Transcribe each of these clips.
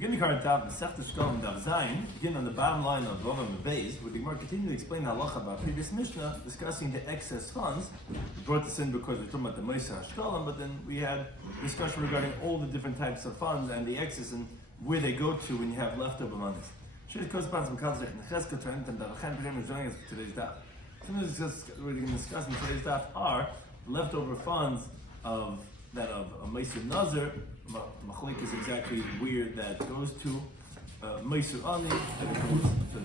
Begin the current Daf, Mesech Shekalim Daf begin on the bottom line of Roma Beis, where the Gemara continues to explain halacha about previous Mishnah, discussing the excess funds. We brought this in because we're talking about the Moshe Shekalim, but then we had discussion regarding all the different types of funds and the excess and where they go to when you have leftover monies. Should corresponds to Mesech Necheskel Trent and Davachan B'Shem is joining us for today's Daf. Some of the things we're going to discuss in today's Daf are leftover funds of a Meiser Nazir. Machlik is exactly where that goes to. Meiser Ani, that it goes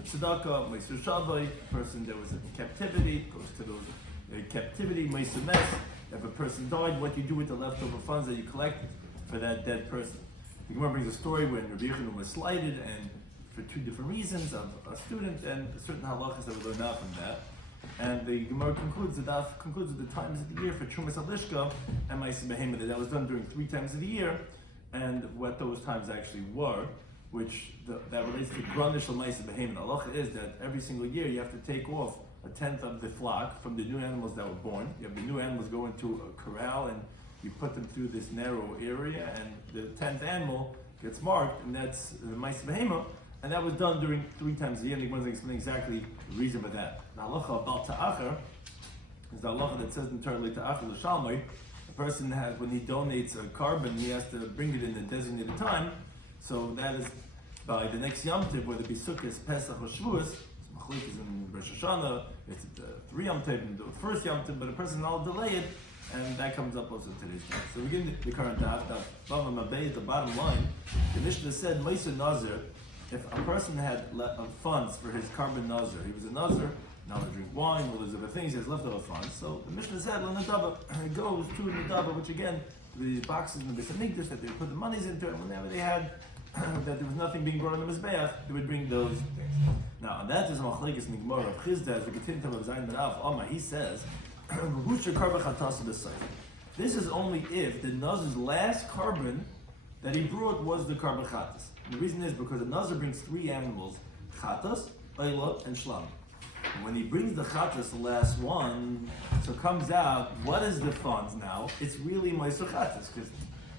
to Tzedakah. Meiser Shavai, person that was in captivity, goes to those captivity. Meiser Mes, if a person died, what you do with the leftover funds that you collect for that dead person. The Gemara brings a story when Rabbi Shloimy was slighted, and for two different reasons, of a student and certain halachas that we learn out from that. And the Gemara concludes with the times of the year for Trumas Alishka and Ma'aseh Behemah, that was done during 3 times of the year, and what those times actually were, which that relates to Granish al Ma'aseh Behemah. The halacha is that every single year you have to take off 1/10 of the flock from the new animals that were born. You have the new animals go into a corral and you put them through this narrow area, and the 10th animal gets marked, and that's the Ma'aseh Behemah. And that was done during 3 times a year, and he wasn't explaining exactly the reason for that. The halacha about ta'achar is the halacha that says entirely ta'achar l'shalmai. A person has, when he donates a carbon, he has to bring it in a designated time. So that is by the next Yom Tov, whether it be Sukkot, Pesach, or Shavuos. Machlik is in Rosh Hashanah, it's 3 Yom Tov, and the first Yom Tov, but a person will delay it, and that comes up also today's time. So we begin the current Daf, Bava Mabei, the bottom line. The Mishnah said, Meiser Nazir, if a person had funds for his carbon nazir, he was a nazir, now to drink wine, all those other things, he has leftover funds. So the Mishnah said, it goes to the Nadaba, which again, the boxes in the Beis Hamikdash that they put the monies into, and whenever they had that there was nothing being brought on the Mizbeach, they would bring those things. Now, that is Machlekes in the Gemara of Chizda, as we continue to have Zayin Ben Av, Omar, he says, this is only if the nazir's last carbon that he brought was the carbon chatas. The reason is because the nazir brings 3 animals, chatas, oila, and shlam. And when he brings the chatas, the last one, so it comes out, what is the funds now? It's really meiser chatas, because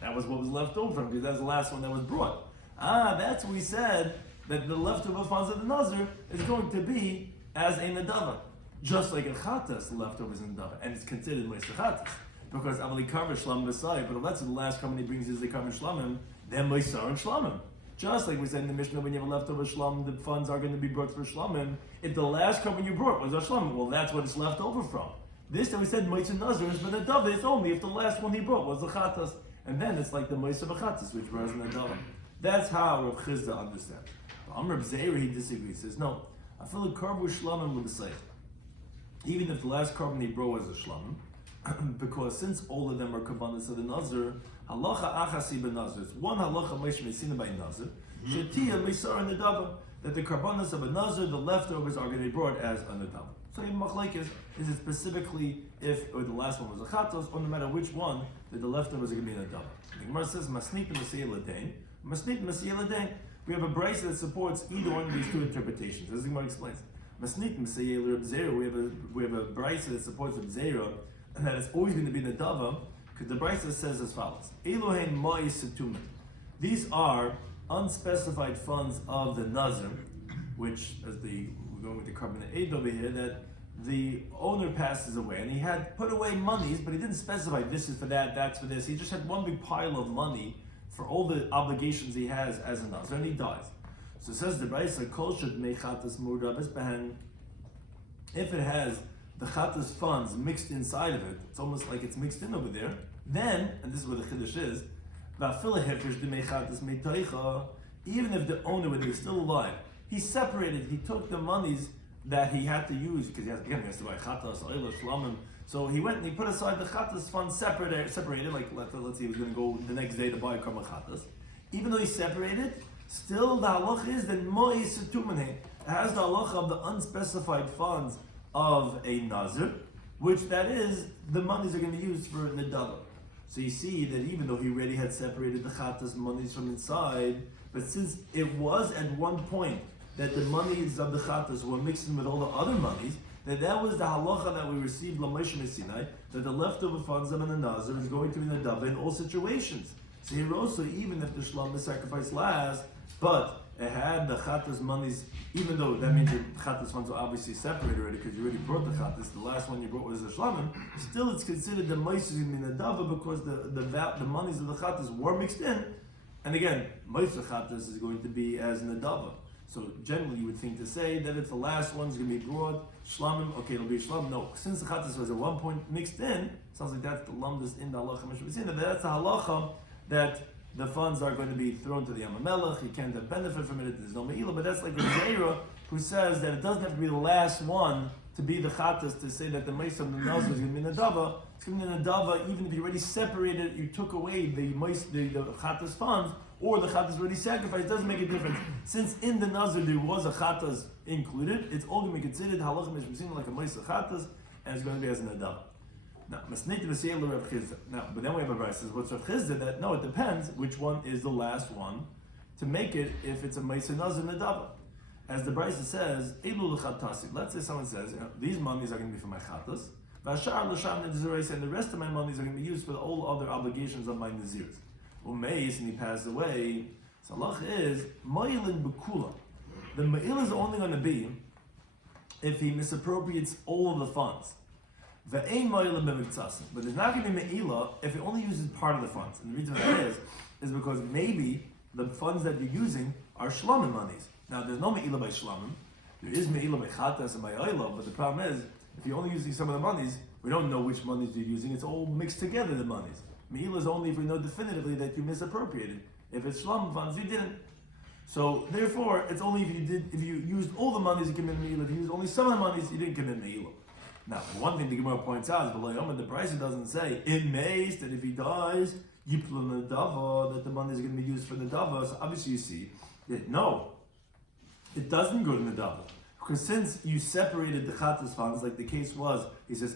that was what was left over, because that's the last one that was brought. That's what we said, that the leftover funds of the nazir is going to be as a nadava. Just like a chatas, the leftovers in nadava, and it's considered meiser chatas. Because avali karva shlam b'sai, but if let's say the last carbon he brings is the carbon shlamim, then meiser and shlamim. Just like we said in the Mishnah, when you have a leftover shlam, the funds are going to be brought for shlamim. If the last carbon you brought was a shlamim, well, that's what it's left over from. This time we said meiser nazir is for the dava. It's only if the last one he brought was the chatas, and then it's like the meiser b'chatas, which was in the dava. That's how Rav Chizda understands. But Reb Zeir, he disagrees. He says no. I feel like karbu shlamim with the say. Even if the last carbon he brought was a shlamim, because since all of them are kabbanas of the nazir, halacha achasi ben nazir. It's one halacha Moshe Messina by nazir. Shetia meisar in the dava, that the kabbanas of a nazir, the leftovers are going to be brought as a nadava. So even machlek is it specifically if or the last one was a chatos, or no matter which one, that the leftovers are going to be a nadava. The Gemara says masnit mesiyah l'dain. Masnit mesiyah l'dain. We have a brace that supports either one of these 2 interpretations. As the Gemara explains, masnit mesiyah l'Reb Zeira. We have a brace that supports Reb Zeira, and that it's always going to be nadava, because the Brisa says as follows: Elohein ma'i setumen. These are unspecified funds of the nazir, which, as we're going with the carbon aid over here, that the owner passes away, and he had put away monies, but he didn't specify this is for that, that's for this. He just had one big pile of money for all the obligations he has as a nazir, and he dies. So it says the Brisa, Kol shad mei chatas murabes behen. If it has the chatas funds mixed inside of it, it's almost like it's mixed in over there, then, and this is where the chiddush is, even if the owner, when he was still alive, he separated, he took the monies that he had to use, because he has to buy chatas, oila, shlamim, so he went and he put aside the chatas funds separated, like let's say he was going to go the next day to buy a karma chatas. Even though he separated, still the halach is that mo'i setumenhe. It has the halach of the unspecified funds of a nazir, which that is, the monies are going to be used for nadava. So you see that even though he already had separated the chatas monies from inside, but since it was at one point that the monies of the chatas were mixed in with all the other monies, that was the halacha that we received Moshe Sinai, that the leftover funds of the nazir is going to be nadava in all situations. So here also, even if the shlam is sacrificed last, but it had the chatas monies, even though that means the chatas funds are obviously separated already because you already brought the chatas, the last one you brought was the shlamim, still it's considered the moises in the dava because the monies of the chatas were mixed in. And again, moises chatas is going to be as in the dava. So generally you would think to say that if the last one's going to be brought, shlamim, okay, it'll be shlamim. No, since the chatas was at one point mixed in, sounds like that's the lumdus in the halacha mishvasina. That's the halacha that the funds are going to be thrown to the Yam HaMelech. You can't have benefit from it. There's no me'ilah. But that's like a Zera who says that it doesn't have to be the last one to be the chatas to say that the meis of the nazir is going to be nadava. It's going to be nadava even if you already separated, you took away the chatas funds, or the chatas already sacrificed. It doesn't make a difference. Since in the nazir there was a chatas included, it's all going to be considered halacha mishmashina like a meis of chatas, and it's going to be as a nadava. Now, but then we have a brayse says what's Rav Chizda that no, it depends which one is the last one to make it if it's a meis nazir nadava. As the brayse says, let's say someone says, these monies are going to be for my chatas, and the rest of my monies are going to be used for all other obligations of my nazirs. Umeis, and he passed away. So halach is ma'ilin b'kula. The ma'il is only going to be if he misappropriates all of the funds. But there's not going to be me'ilah if he only uses part of the funds. And the reason for that is because maybe the funds that you're using are shlamim monies. Now there's no me'ilah by shlamim. There is me'ilah by chatas and by oilah, but the problem is, if you're only using some of the monies, we don't know which monies you're using. It's all mixed together, the monies. Me'ilah is only if we know definitively that you misappropriated. If it's shlamim funds, you didn't. So therefore, it's only if you used all the monies, you commit me'ilah. If you used only some of the monies, you didn't commit me'ilah. Now, one thing the Gemara points out is the Brisa doesn't say in mace that if he dies, yiplu nadava, that the money is going to be used for the dava. So obviously you see that no, it doesn't go to the dava. Because since you separated the chatas funds, like the case was, he says,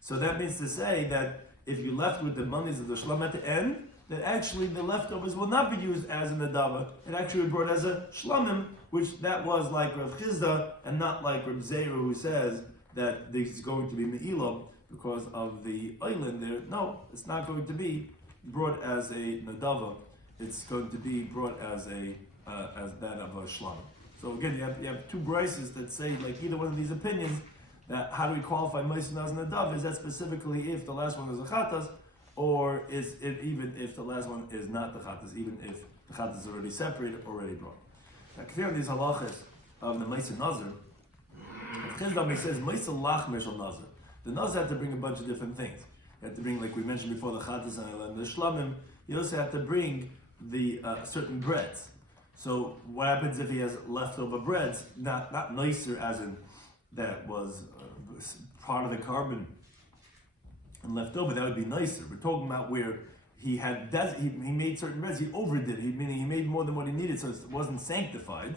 so that means to say that if you left with the monies of the shlam at the end, that actually the leftovers will not be used as an adava. It actually was brought as a shlamim, which that was like Rav Chizda and not like Rav Zera who says that this is going to be me'ilah because of the island there. No, it's not going to be brought as a nadava. It's going to be brought as that of a shlamim. So again, you have two brises that say like either one of these opinions that how do we qualify Meisin as nadav? Is that specifically if the last one is a chatas, or is it even if the last one is not the chatas, even if the chatas is already separated, already brought? Now, clear on these halachas of the Meisin Nazir, Chizda says Meisin Lachmer Shel Nazir. The Nazir had to bring a bunch of different things. He had to bring, like we mentioned before, the chatas and the shlamim. He also had to bring the certain breads. So what happens if he has leftover breads, not nicer as in that was part of the carbon and left over, that would be nicer. We're talking about where he had he made certain breads, he overdid it, meaning he made more than what he needed, so it wasn't sanctified.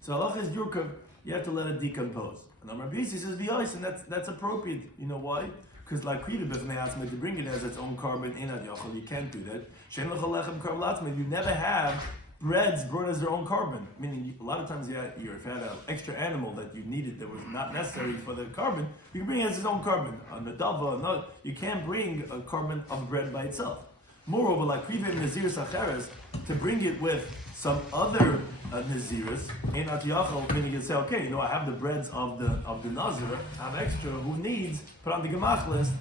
So halach is yurkav, you have to let it decompose. And Rabbi Yisi says the ice, and that's appropriate. You know why? Because like when they ask me to bring it as its own carbon in ad yachol, you can't do that. You never have breads brought as their own carbon. Meaning, a lot of times, if you had an extra animal that you needed that was not necessary for the carbon, you can bring it as its own carbon. A nadava, you can't bring a carbon of bread by itself. Moreover, like Kriva Nazir Sacheres, to bring it with some other Naziris, in Atiyachal, meaning you say, okay, I have the breads of the Nazir, I have extra, who needs, put on the Gemach list,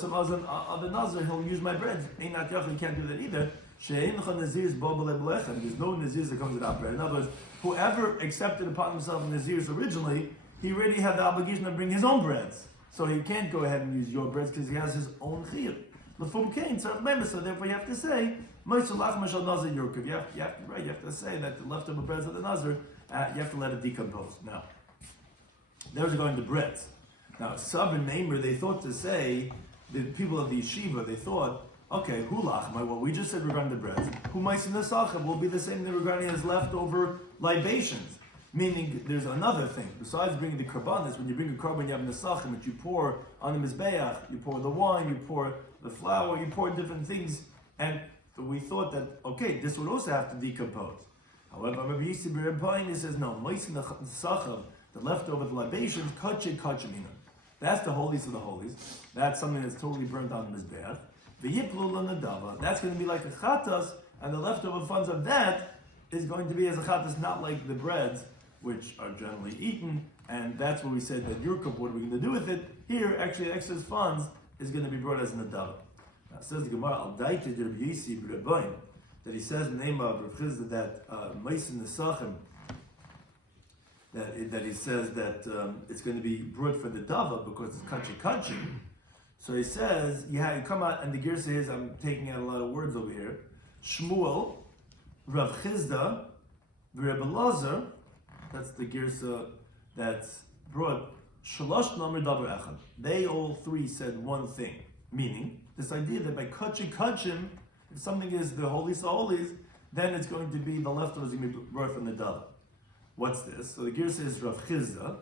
some other Nazir, he'll use my breads. In Atiyachal, you can't do that either. There's no Nazirs that comes without bread. In other words, whoever accepted upon himself Nazirs originally, he already had the obligation to bring his own breads. So he can't go ahead and use your breads because he has his own chiyuv. So therefore you have to say, you have to say that the leftover breads of the Nazir, you have to let it decompose. Now, there's going to breads. Now, Sab and Namer, they thought to say, the people of the yeshiva, they thought, okay, hulach, what we just said regarding the breads, who meisin nesachim will be the same thing regarding his leftover libations. Meaning, there's another thing. Besides bringing the karbanis, when you bring a carbon, you have nesachim, which you pour on the mizbeach, you pour the wine, you pour the flour, you pour different things, and we thought that, okay, this would also have to decompose. However, Rabbi Yisi says, no, meisin nesachim, the leftover libations, kachimina. That's the holies of the holies. That's something that's totally burnt on the mizbeach. The yiplul nadava, that's going to be like a chatas, and the leftover funds of that is going to be as a chatas, not like the breads, which are generally eaten, and that's what we said that Yurkov, what are we going to do with it? Here, actually, excess funds is going to be brought as an adava. Now, says the Gemara, Al Daita de Rabbi Yisi B'Rabbain, that he says in the name of Rav Chizda that Meisin Nesachim, that he says that it's going to be brought for the dava because it's kachi. So he says, you come out, and the girsa is, I'm taking out a lot of words over here, Shmuel, Rav Chizda, Rabbi Lazar, that's the girsa that's brought, Shalosh Namer Davar Echad. They all three said one thing, meaning this idea that by kachim, if something is the holiest of holies, then it's going to be the leftovers going to be brought from the dava. What's this? So the girsa is Rav Chizda,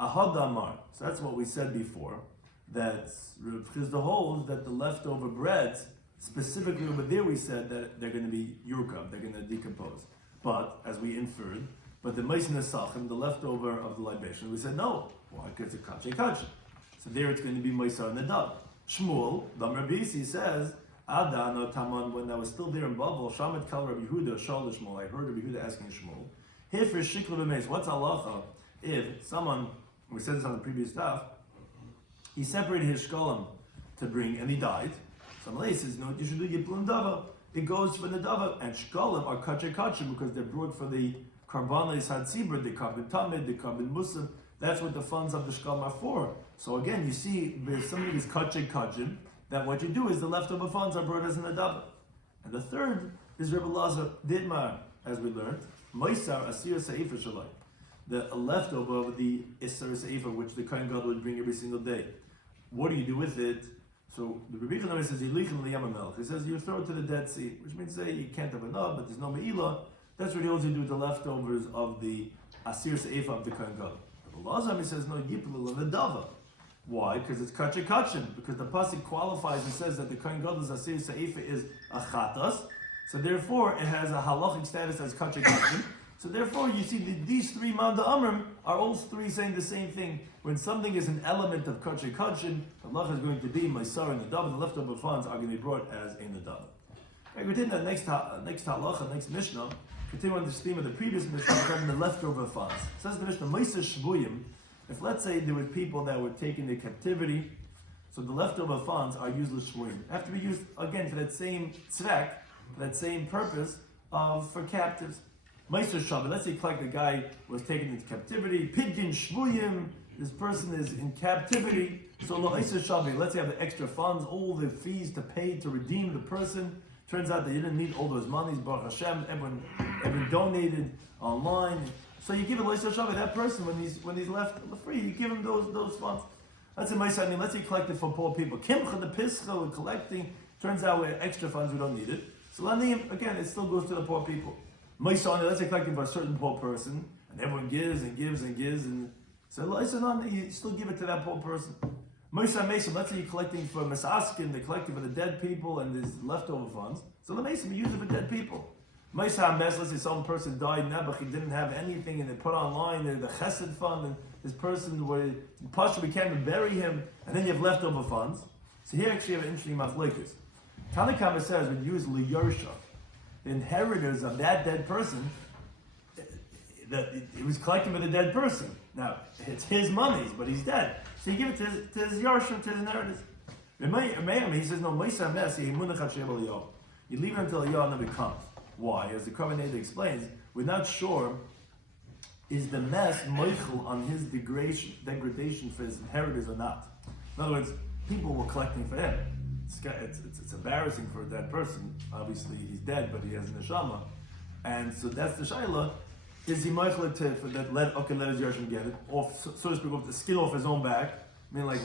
Ahad Amar. So that's what we said before, that Rav Chizda holds that the leftover breads, specifically over there we said that they're going to be yurkav, they're going to decompose. But, as we inferred, but the Meisin Nesachim, the leftover of the libation, we said no. Why? Because it's kachi. So there it's going to be Meisar Nadav. Shmuel, Dam Rabbi Yisi says, Adan or Taman, when I was still there in Babel, Shamet Kal Rabbi Yehuda, Shal Shmuel, I heard Rabbi Yehuda asking Shmuel, here for Shikla B'meis, what's halacha if someone, we said this on the previous daf, he separated his shkalim to bring and he died. Somebody says, no, you should do Yipul Dava. It goes for the Dava, and shkalim are kachi because they're brought for the Karbanis Hatzibra, the Karbin Tamid, the Karbin Muslim. That's what the funds of the shkalim are for. So again, you see, there's something is kachi, that what you do is the leftover funds are brought as an Dava. And the third is Rebbe Lazar Didmar, as we learned, Moisar Asir Seifer Shalai, the leftover of the Isar Seifer, which the Kohen God would bring every single day. What do you do with it? So the Rabbi Shloimy says, he says you throw it to the Dead Sea, which means say you can't have enough, but there's no Me'ilah. That's what he also do with the leftovers of the Asir Seifer of the Kohen God. Rebbe Lazar, he says, no, Yipul of the Dava. Why? Because it's kachim. Because the pasuk qualifies and says that the Kohen Gadol's Asir Seifer is a chatas. So therefore, it has a halachic status as kachim. So therefore, you see these three Manda Amrim are all three saying the same thing. When something is an element of kachim, the halacha is going to be Maisar and Nadav, and the leftover funds are going to be brought as a Nadav. Okay, we did that next halacha, next Mishnah. Continue on this theme of the previous Mishnah regarding the leftover funds. It says the Mishnah, Maisar Shvuyim. If let's say there were people that were taken into captivity, so the leftover funds are useless shvuyim. Have to be used again for that same tzvek, for that same purpose for captives. Meiser Shabbat, let's say like the guy was taken into captivity, Pidgin Shvuyim, this person is in captivity, so Meiser Shabbat, let's say you have the extra funds, all the fees to pay to redeem the person. Turns out that you didn't need all those monies, Baruch Hashem, everyone donated online. So you give it Meiser Shabbat, that person when he's left free, you give him those funds. Let's say Meiser, let's say you collect it for poor people. Kimcha the Pischa, we're collecting, turns out we're extra funds, we don't need it. So again, it still goes to the poor people. Let's say collecting for a certain poor person, and everyone gives, and so you still give it to that poor person. Let's say you're collecting for Masaskin, they're collecting for the dead people, and there's leftover funds. So the Mason, you use it for dead people. Let's say some person died, but he didn't have anything, and they put online the Chesed fund, and this person, we can't even bury him, and then you have leftover funds. So here actually you have an interesting machlokes. Tanakama says when you use Liyarsha, the inheritors of that dead person, that it was collecting for the dead person. Now, it's his monies, but he's dead. So you give it to his Yarshim, to his inheritors. He says, no, you leave it until Yah never comes. Why? As the Kohen explains, we're not sure, is the mess Michael on his degradation for his inheritors or not. In other words, people were collecting for him. It's embarrassing for that person. Obviously, he's dead, but he has an neshama, and so that's the shaila. Is he Michael let his Yarshim get it, or so to speak, off the skin off his own back? I mean, like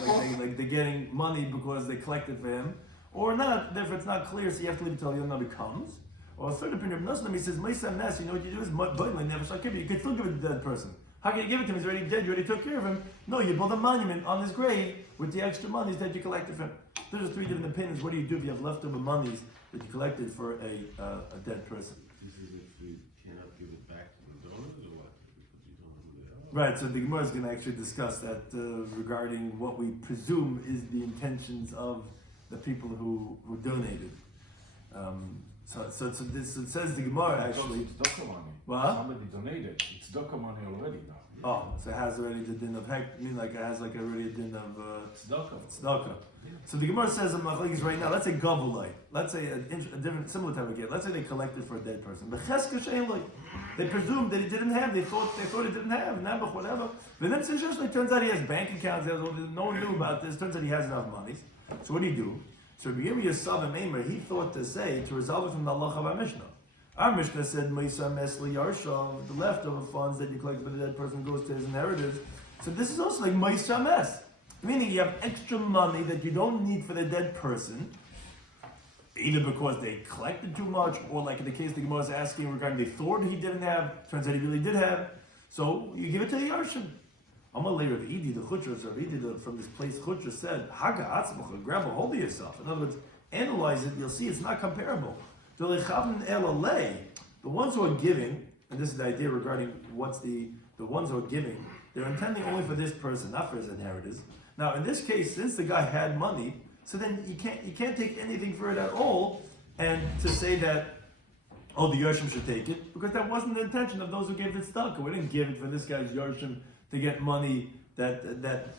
they're getting money because they collected for him, or not? Therefore, it's not clear, so you have to leave it till Yom Navi comes. Or a third opinion of Muslim, he says, "Meisa Nes, you know what you do is never shall give it. You can still give it to the dead person. How can you give it to him? He's already dead. You already took care of him. No, you build a monument on his grave with the extra monies that you collected from him." There's three different opinions. What do you do if you have leftover monies that you collected for a dead person? This is if you cannot give it back to the donors, or what? Because you don't know who they are. Right. So the Gemara is going to actually discuss that regarding what we presume is the intentions of the people who donated. So this it says the Gemara actually. It's Doka money. What? Somebody donated. It's Doka money already now. Oh, so it has already the din of hek. I mean, like it has like already a din of tzedakah. So the Gemara says in Machlokes right now. Let's say gavulai. Let's say a different, similar type of gift. Let's say they collected for a dead person. But cheska she'eloi. They presumed that he didn't have. They thought he didn't have. Nebuch, whatever. But then it turns out he has bank accounts. No one knew about this. Turns out he has enough money. So what do you do? So Rabbi Yirmiyah Sav Meimer, he thought to say to resolve it from the halacha of our Mishnah. Our Mishnah said, Meisa Mesli Yarsha, the leftover funds that you collect for the dead person goes to his inheritors. So this is also like Meisa Mes. Meaning you have extra money that you don't need for the dead person, either because they collected too much, or like in the case the Gemara is asking regarding they thought he didn't have, turns out he really did have. So you give it to the Yarshim. Amalei Rav Idi, the Chutra, Rav Idi from this place Chutra said, Haga Atzmacha, grab a hold of yourself. In other words, analyze it, you'll see it's not comparable. The ones who are giving, and this is the idea regarding what's the ones who are giving, they're intending only for this person, not for his inheritors. Now, in this case, since the guy had money, so then you can't take anything for it at all, and to say that, oh, the Yarshim should take it, because that wasn't the intention of those who gave the tzedakah. We didn't give it for this guy's Yarshim to get money. That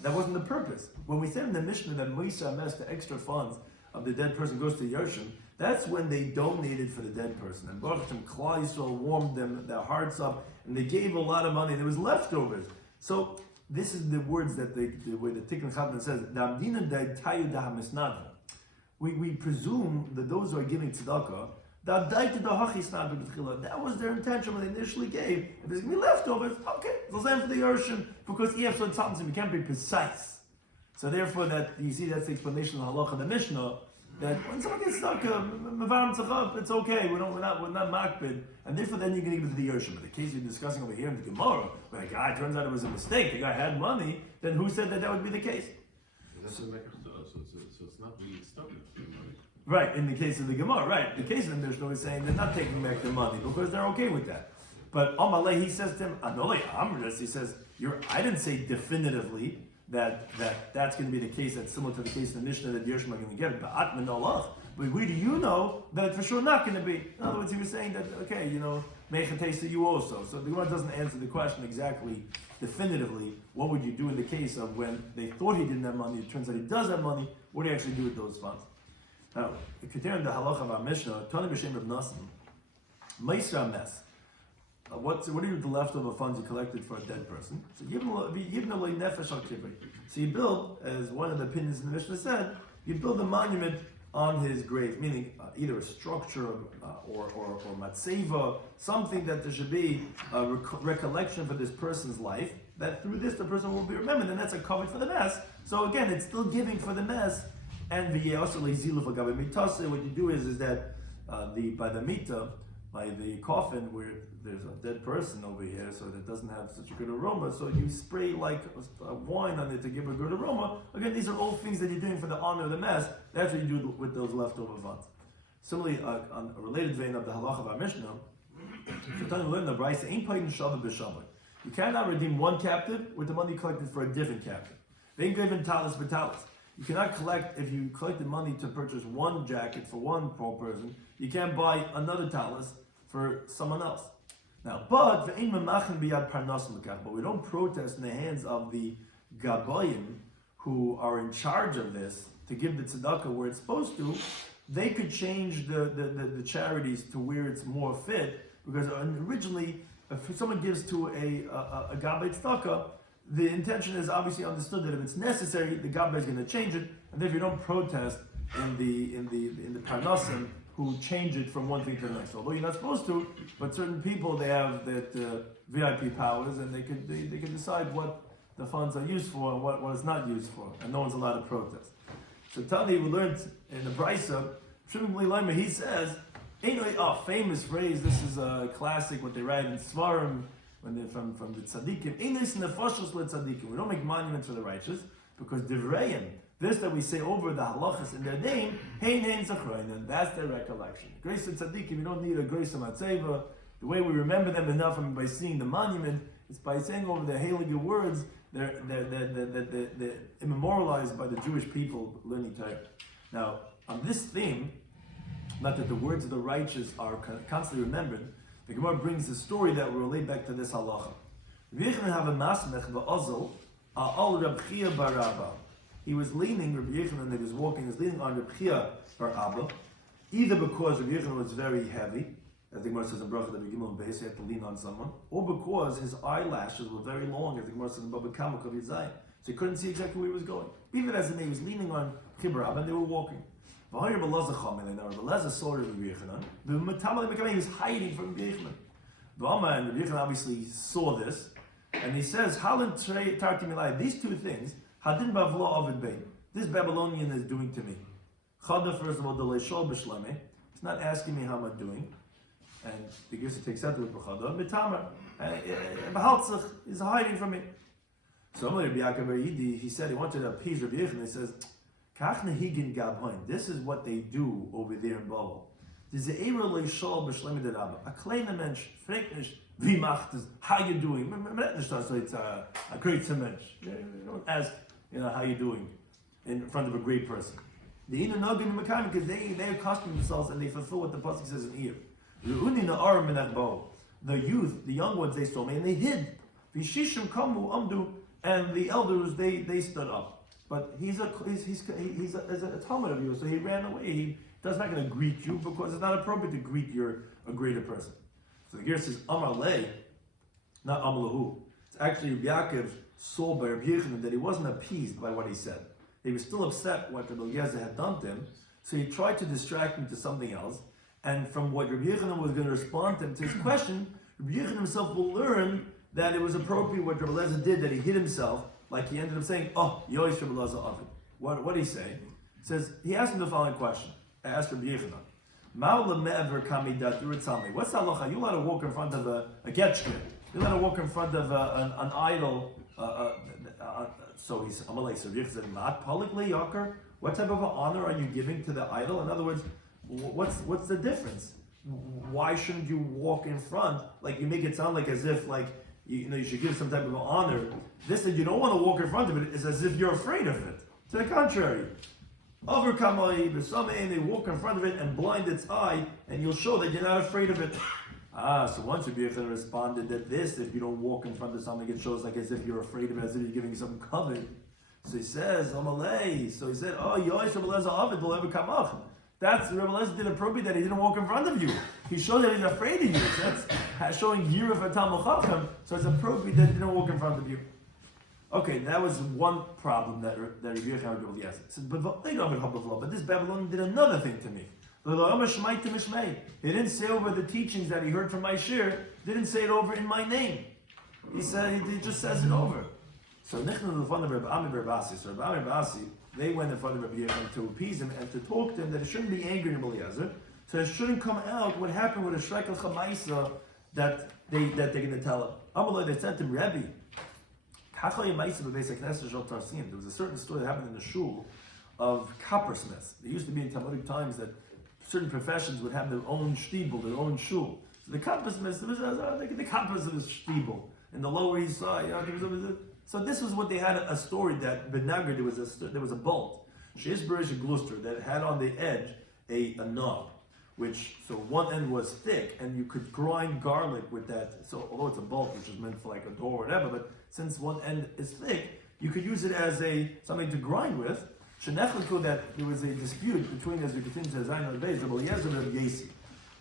wasn't the purpose. When we said in the Mishnah that Moisa Mes, the extra funds of the dead person goes to the Yarshim, that's when they donated for the dead person. And Baruch Hashem, Klal Yisrael warmed their hearts up, and they gave a lot of money, and there was leftovers. So this is the words that the way the Tikkun Chatan says, we presume that those who are giving tzedakah, that was their intention when they initially gave. If there's going to be leftovers, okay, they'll send for the Yarshim, because EF something we can't be precise. So therefore, that you see that's the explanation of the halacha of the Mishnah, that when someone gets stuck, it's okay. We're not makbid, and therefore then you can give it to the Yarshim. But the case you're discussing over here in the Gemara, where a guy turns out it was a mistake, the guy had money, then who said that would be the case? So it's not really stuck. Right, in the case of the Gemara, right. The case of the Mishnah is saying they're not taking back their money because they're okay with that. But Amalei, he says to him, Anole Amris, he says, I didn't say definitively that's going to be the case, that's similar to the case of the Mishnah that Yershim are going to get it. But where do you know that it's for sure not going to be? In other words, he was saying that, okay, make a taste of you also. So the Gemara doesn't answer the question exactly, definitively. What would you do in the case of when they thought he didn't have money, it turns out he does have money, what do you actually do with those funds? Now, considering the halacha of our Mishnah, Tani B'Shem Rav Nasim, Meisra Mes. What are the leftover funds you collected for a dead person? So you build, as one of the opinions in the Mishnah said, you build a monument on his grave, meaning either a structure or matzeva, something that there should be a recollection for this person's life, that through this the person will be remembered, and that's a cover for the mess. So again, it's still giving for the mess. And what you do is that by the mita, by the coffin where there's a dead person over here, so that doesn't have such a good aroma, so you spray like wine on it to give a good aroma. Again, these are all things that you're doing for the honor of the mass. That's what you do with those leftover funds. Similarly, on a related vein of the halacha of our Mishnah, you cannot redeem one captive with the money collected for a different captive. They ain't given talis for talis. You cannot collect, if you collected money to purchase one jacket for one poor person, you can't buy another talis for someone else. Now, but we don't protest in the hands of the gabayim who are in charge of this to give the tzedakah where it's supposed to. They could change the charities to where it's more fit, because originally, if someone gives to a gabay tzedakah, the intention is obviously understood that if it's necessary, the gabbai is going to change it, and if you don't protest in the parnasim who change it from one thing to the next. Although you're not supposed to, but certain people, they have that VIP powers, and they can decide what the funds are used for and what it's not used for, and no one's allowed to protest. So Tani, we learned in the Brisa, Shekalim Daf, he says, famous phrase, this is a classic, what they write in Svarim, when they're from the tzaddikim, we don't make monuments for the righteous, because divrayim, this that we say over the halachas in their name, and that's their recollection. Grace of tzaddikim, you don't need a grace of matzeva. The way we remember them enough by seeing the monument, it's by saying over the heilige words. They're immemorialized by the Jewish people learning Torah. Now, on this theme, not that the words of the righteous are constantly remembered. The Gemara brings the story that will relate back to this halacha. Rabbi Yochanan have a masmech v'ozol al Reb Chia bar Abba. He was leaning, Rabbi Yochanan, he was walking, he was leaning on Reb Chia bar Abba, either because Rabbi Yochanan was very heavy, as the Gemara says in Bracha that Gimel and Beis, he had to lean on someone, or because his eyelashes were very long, as the Gemara says in Baba Kama Kav Yizayim, so he couldn't see exactly where he was going. Even as he was leaning on Chia bar Abba, and they were walking. Rabbi Lezer saw Rabbi Yochanan. He was hiding from Rabbi Yochanan. And Rabbi Yochanan obviously saw this, and he says, these two things, Hadin Bavlo Ovid Bein. This Babylonian is doing to me. Chada, first of all, the Leishol B'Shleme. He's not asking me how I'm doing. And the Gersa takes that with B'Chada. B'Tamar. B'Haltzach is hiding from me. So Rabbi Yaakov, he said he wanted to appease Rabbi Yochanan. He says, this is what they do over there in Babel. A kleiner Mensch fragt nicht, wie macht es, how you doing? It's a great Mensch. You don't ask, how you doing in front of a great person. The because they accustom themselves and they fulfill what the pasuk says in here. The youth, the young ones, they saw me and they hid. And the elders, they stood up. But he's a Talmud of yours, so he ran away. He's not going to greet you because it's not appropriate to greet a greater person. So the Gemara says Amar Le, not Amar Lahu. It's actually Rabbi Yaakov saw by Rabbi Yochanan that he wasn't appeased by what he said. He was still upset what Rabbi Eliezer had done to him, so he tried to distract him to something else. And from what Rabbi Yochanan was going to respond to him to his question, Rabbi Yochanan himself will learn that it was appropriate what Rabbi Eliezer did, that he hid himself. Like he ended up saying, Yoish Rabbi Elazar Avid. What did he say? He says, he asked him the following question. I asked Rabbi Yochanan, what's the halacha? You're allowed to walk in front of a getchkin. You're allowed to walk in front of an idol. So he said, Amalei, so Rabbi Yochanan said, not publicly, Yakar? What type of honor are you giving to the idol? In other words, what's the difference? Why shouldn't you walk in front? Like you make it sound like as if you should give some type of honor. This that you don't want to walk in front of it is as if you're afraid of it. To the contrary. They walk in front of it and blind its eye, and you'll show that you're not afraid of it. So once Rabbi Yochanan responded that if you don't walk in front of something, it shows like as if you're afraid of it, as if you're giving some cover. So he says, Amalei. So he said, Yoish Rabbi Elazar Avid will ever come up. That's Rabbi Elazar did appropriate that he didn't walk in front of you. He showed that he's afraid of you. So that's showing year of a Talmud Chacham. So it's appropriate that he didn't walk in front of you. Okay, that was one problem that Rabbi Yochanan would yes. But this Babylonian did another thing to me. He didn't say over the teachings that he heard from my shiur. Didn't say it over in my name. He said he just says it over. So Nichnu in front of Rabbi Ami Basi. So Rabbi Ami Basi, they went in front of Rabbi Yochanan to appease him and to talk to him that it shouldn't be angry in Eliezer. So it shouldn't come out what happened with a Shrekel Chamaisa that they're going to tell him. Amalai, they said to him, Rabbi, there was a certain story that happened in the shul of coppersmiths. There used to be in Talmudic times that certain professions would have their own shtibel, their own shul. So the coppersmiths, there was the coppersmiths shtibel in the Lower East Side. So this was what they had a story that Benagar, there was a bolt, Sheisberish Gluster, that had on the edge a knob, so one end was thick, and you could grind garlic with that. So although it's a bolt, which is meant for like a door or whatever, but since one end is thick, you could use it as something to grind with. Shenechliku, that there was a dispute between, as we continue to Zayin al-Beis, Rabbi Eliezer and Rabbi Yesi,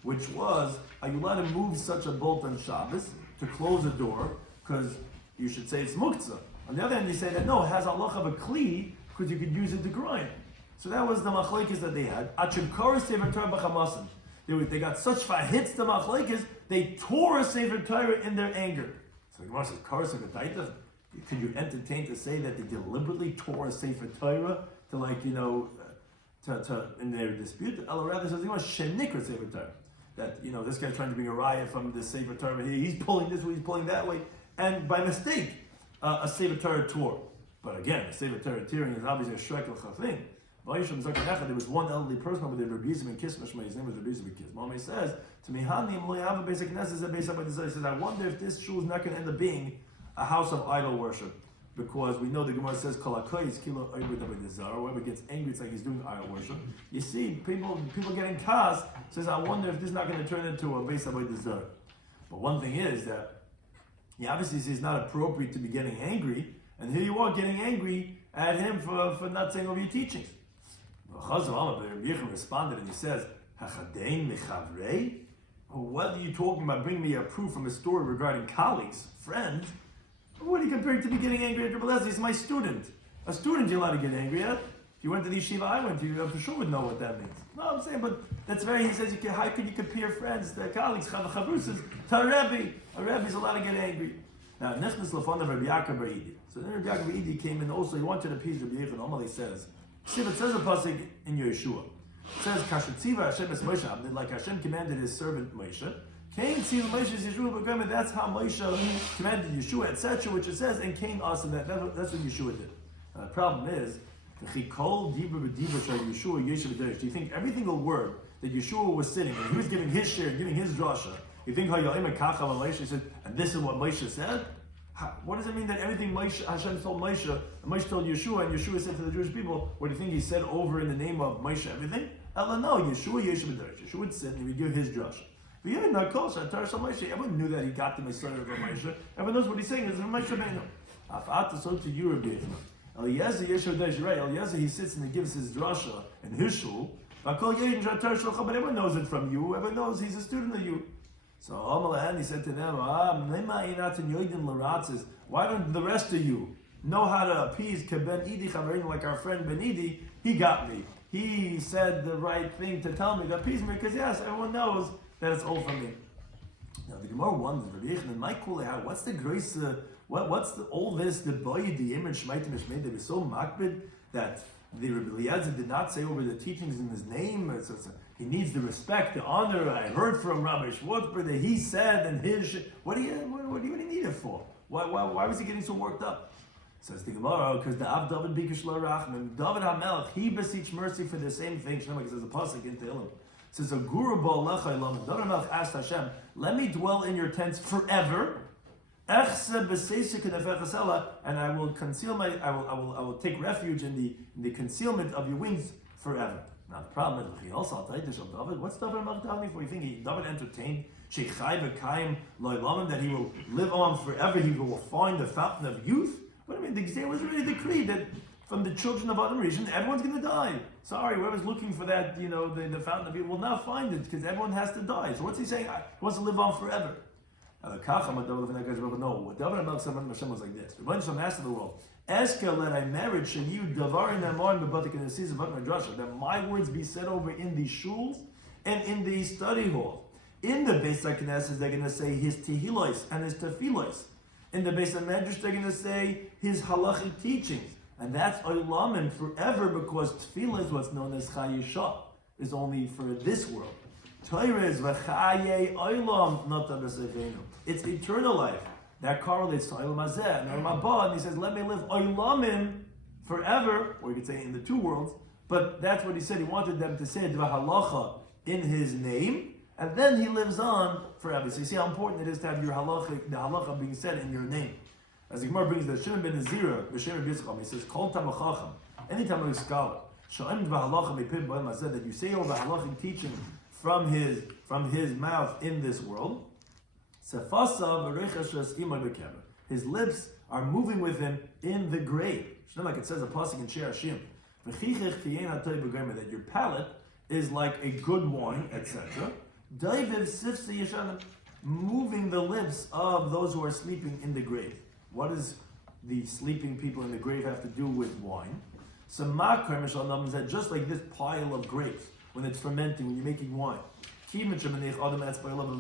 which was, are you allowed to move such a bolt on Shabbos to close a door, because you should say it's muktzah. On the other hand, you say that no, it has halach of a kli, because you could use it to grind. So that was the machlekes that they had. They got such hits the machlekes, they tore a sefer Torah in their anger. So the Gemara says, "Karas v'taita." Could you entertain to say that they deliberately tore a sefer Torah to to in their dispute? Ella rather says, "Shenikra sefer Torah." That this guy's trying to bring a riot from the sefer Torah here. He's pulling this way, he's pulling that way, and by mistake, a sefer Torah tore. But again, a sefer Torah tearing is obviously a shrekel thing. There was one elderly person over there, Rabbi Yisrael Kisma, his name was Rabbi Yisrael Kisma. Mama says, to me, he says, I wonder if this shul is not going to end up being a house of idol worship. because we know the Gemara says, whoever gets angry, it's like he's doing idol worship. You see, people getting cast, says, I wonder if this is not going to turn into a base avodah zarah. But one thing is that he obviously says it's not appropriate to be getting angry, and here you are getting angry at him for not saying over your teachings. Yechon responded and he says, what are you talking about? Bring me a proof from a story regarding colleagues, friends. What are you comparing to me getting angry at Rabbi Eliezer? He's my student. A student you're allowed to get angry at. If you went to the yeshiva I went to, you for sure would know what that means. No, I'm saying, but that's he says, how could you compare friends, their colleagues, chavrusas, to a Rebbe? A Rebbe's allowed to get angry. Now, Nechnas Lafon of Rabbi Yaakov Ba'idi. So then Rabbi Yaakov Ba'idi came in also, he wanted to appease Rabbi Yechon. Normally says, see, it says a pasuk in Yeshua. It says, Kashetziva Hashem es Moshe Abdin, like Hashem commanded his servant Moshe. Cain Tziva Moshe is Yeshua, but that's how Moshe commanded Yeshua, etc., which it says, and Cain also, that's what Yeshua did. Now, the problem is, do you think every single word that Yeshua was sitting and he was giving his share, giving his drasha, you think Moshe said, and this is what Moshe said? What does it mean that everything Hashem told Moshe, and Moshe told Yeshua, and Yeshua said to the Jewish people, what do you think he said over in the name of Moshe, everything? Ella, no, Yeshua would sit and he would give his drasha. But yeah, not close. Everyone knew that he got the Messiah of Moshe. Everyone knows what he's saying is Moshe Rabbeinu. So to you, Rabbi Eliezer, Yeshua, right? Eliezer, he sits and he gives his drasha and his shul. But everyone knows it from you. Everyone knows he's a student of you. So Amalahan, he said to them, why don't the rest of you know how to appease Keben Idi Chaverin, like our friend Ben Idi? He got me. He said the right thing to tell me to appease me, because yes, everyone knows that it's all from me. Now the Gemara wonders, Rabbi Yechon, my cool out. What's the grace? What's all this? The boy, the image, Shmaitim Shmei, they were so makbid that the Rabbi Eliezer did not say over the teachings in his name. He needs the respect, the honor. I heard from Rabbi Schwartzberg that he said, and his. What do you need it for? Why was he getting so worked up? Says the Gemara, because the Av David Bikush La Rachman, David HaMelech, he beseeched mercy for the same thing. Shneimah says a pasuk in Tehillim. Says a guru Baal Lecha Elam. David HaMelech asked Hashem, "Let me dwell in your tents forever." And I will conceal I will take refuge in the concealment of your wings forever. Now the problem is, David, what's David telling for? You think David entertained that he will live on forever? He will find the fountain of youth. What do you mean? It was already decreed that from the children of Adam Rishon, everyone's going to die. Sorry, whoever's looking for that, the fountain of youth will not find it because everyone has to die. So what's he saying? He wants to live on forever. No, what David HaMelech said Hashem was like this. The Rebbeinu Shalom asked the world, Eska, let I marriage you davarin amorim bebatik in the season of my drasha, that my words be said over in the shuls and in the study hall. In the Beis HaKnesses, they're going to say his tehilos and his tefillos. In the Beis HaMedrash, they're going to say his halachic teachings. And that's olamim forever, because tefillah is what's known as chayisha, is only for this world. Torah is v'chaye olam nata b'sefeinu. It's eternal life. That correlates to olam hazeh and olam haba, and he says, let me live olamim forever, or you could say in the two worlds, but that's what he said. He wanted them to say halacha in his name, and then he lives on forever. So you see how important it is to have your halacha, the halacha being said in your name. As the Gemara brings the Shimon ben Azira, B'Shem B'Yitzcham, he says, Kol tamachacham, anytime you're a scholar, sha'im v'halacha mepid b'olam hazeh, that you say all the halachic teaching from his mouth in this world, his lips are moving with him in the grave. Like it says a pasuk in Shir Hashim, that your palate is like a good wine, etc. Moving the lips of those who are sleeping in the grave. What does the sleeping people in the grave have to do with wine? So that just like this pile of grapes, when it's fermenting, when you're making wine, the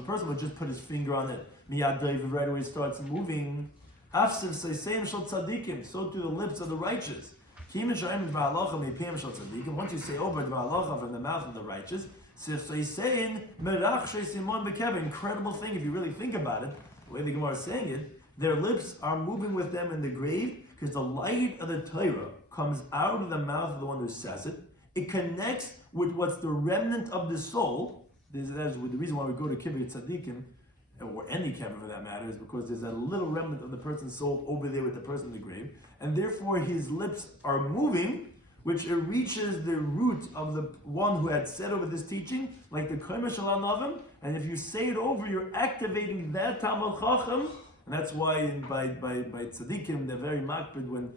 person would just put his finger on it. Right away starts moving. So to the lips of the righteous. Once you say over from the mouth of the righteous, so he's saying, incredible thing if you really think about it, the way the Gemara is saying it, their lips are moving with them in the grave, because the light of the Torah comes out of the mouth of the one who says it. It connects with what's the remnant of the soul. That's the reason why we go to Kibbutz Tzaddikim or any kever for that matter, is because there's a little remnant of the person's soul over there with the person in the grave, and therefore his lips are moving, which it reaches the root of the one who had said over this teaching, like the Komer Shel HaNavim, and if you say it over, you're activating that Talmud Chacham, and that's why by tzaddikim they're very makpid when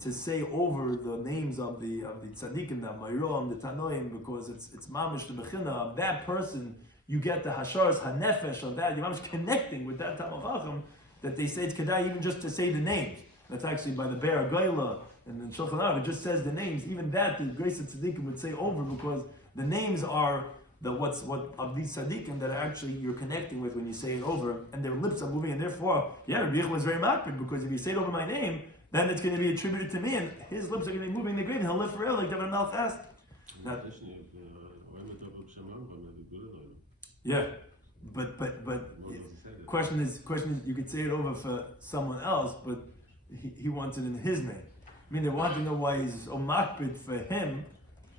to say over the names of the tzaddikim, the Mayrom, the Tanoim, because it's mamish the bechina of that person. You get the hasharas hanefesh of that. You're mamish connecting with that Talmud Chacham that they say it's kedai even just to say the names. That's actually by the Be'er Goyla and then Shulchan Aruch. It just says the names. Even that the grace of tzaddikim would say over because the names are what of these tzaddikim that actually you're connecting with when you say it over, and their lips are moving, and therefore, Rabbi Yochanan was very makpid because if you say it over my name, then it's going to be attributed to me, and his lips are going to be moving in the grave, and he'll live forever like David Mel fast. Yeah, but question is you could say it over for someone else, but he wants it in his name. I mean, they want to know why he's so makpid for him.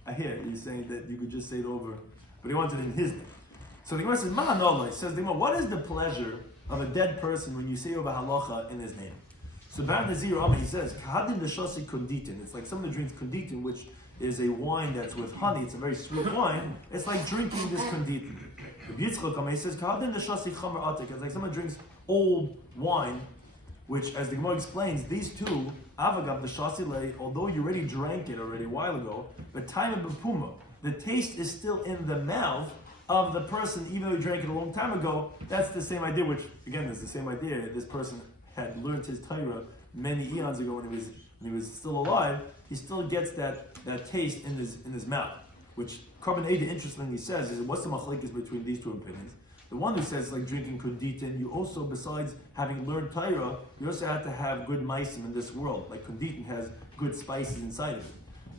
I hear he's saying that you could just say it over, but he wants it in his name. So the Gemara says, Ma'anollah, says the Gemara, what is the pleasure of a dead person when you say over halacha in his name? So Bar Nazir he says, Kahadin l'shasi kunditin. It's like someone drinks kunditin, which is a wine that's with honey. It's a very sweet wine. It's like drinking this kunditin. The Yitzchak he says, Kahadin l'shasi chamer atik. It's like someone drinks old wine, which, as the Gemara explains, these two, avagav the shasi, although you already drank it already a while ago, but time of bepuma, the taste is still in the mouth of the person, even though you drank it a long time ago. That's the same idea, which again is the same idea. This person had learned his Torah many eons ago when he was still alive. He still gets that taste in his mouth. Which Karban Eda interestingly says is, what's the machlekes between these two opinions? The one who says like drinking kunditin, you also, besides having learned Torah, you also have to have good meisim in this world. Like kunditin has good spices inside of it.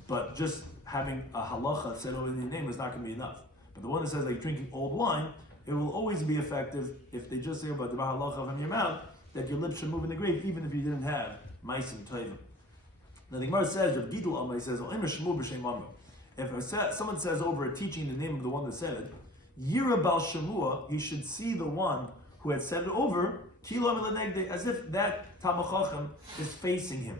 But just having a halacha said over in your name is not going to be enough. But the one that says like drinking old wine, it will always be effective if they just say about the halacha from your mouth, that your lips should move in the grave, even if you didn't have meisim Torah. Now the Gemara says, Rav Gidl Amar says, if someone says over a teaching the name of the one that said it, Yira Bal Shemua, he should see the one who had said it over, as if that Talmud Chacham is facing him.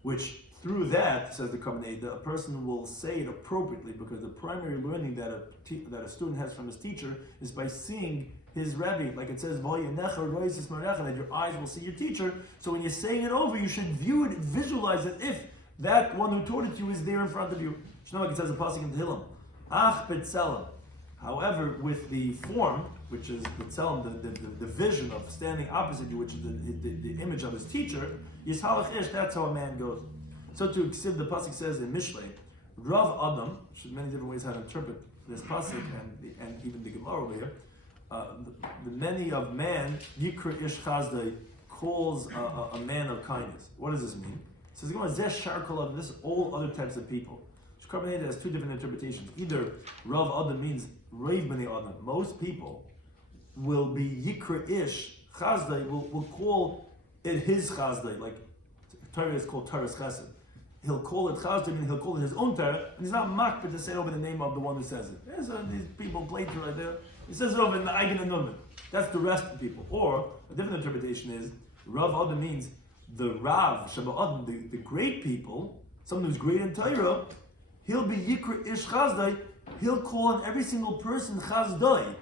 Which through that, says the Karban, a person will say it appropriately, because the primary learning that a student has from his teacher is by seeing his Rebbe, like it says, that your eyes will see your teacher. So when you're saying it over, you should view it, visualize it, if that one who taught it to you is there in front of you. Like it says a pasuk in Tehillim, Ach B'Tselem. However, with the form, which is B'Tselem, the vision of standing opposite you, which is the image of his teacher, Yishalach Ish, that's how a man goes. So to Ksiv, the pasuk says in Mishlei, Rav Adam, which is many different ways how to interpret this pasuk and even the Gemara over here. The many of man, Yikra Ish Chazdai, calls a man of kindness. What does this mean? It says, Zesh Sharkalav, this all other types of people. Shkarbaneda has two different interpretations. Either Rav Adam means Rav B'nai Adam. Most people will be Yikra Ish Chazdai, will call it his Chazdai, like Torah is called Torah's Chesed. He'll call it Chazdai, and he'll call it his own Torah, and he's not makbid to say over the name of the one who says it. There's these people played right there. He says it over in the Eigen and Nunman. That's the rest of the people. Or a different interpretation is Rav Adam means the Rav Sheba Adam, the great people, someone who's great in Torah. He'll be Yikra Ish Chazdai. He'll call on every single person Chazdai.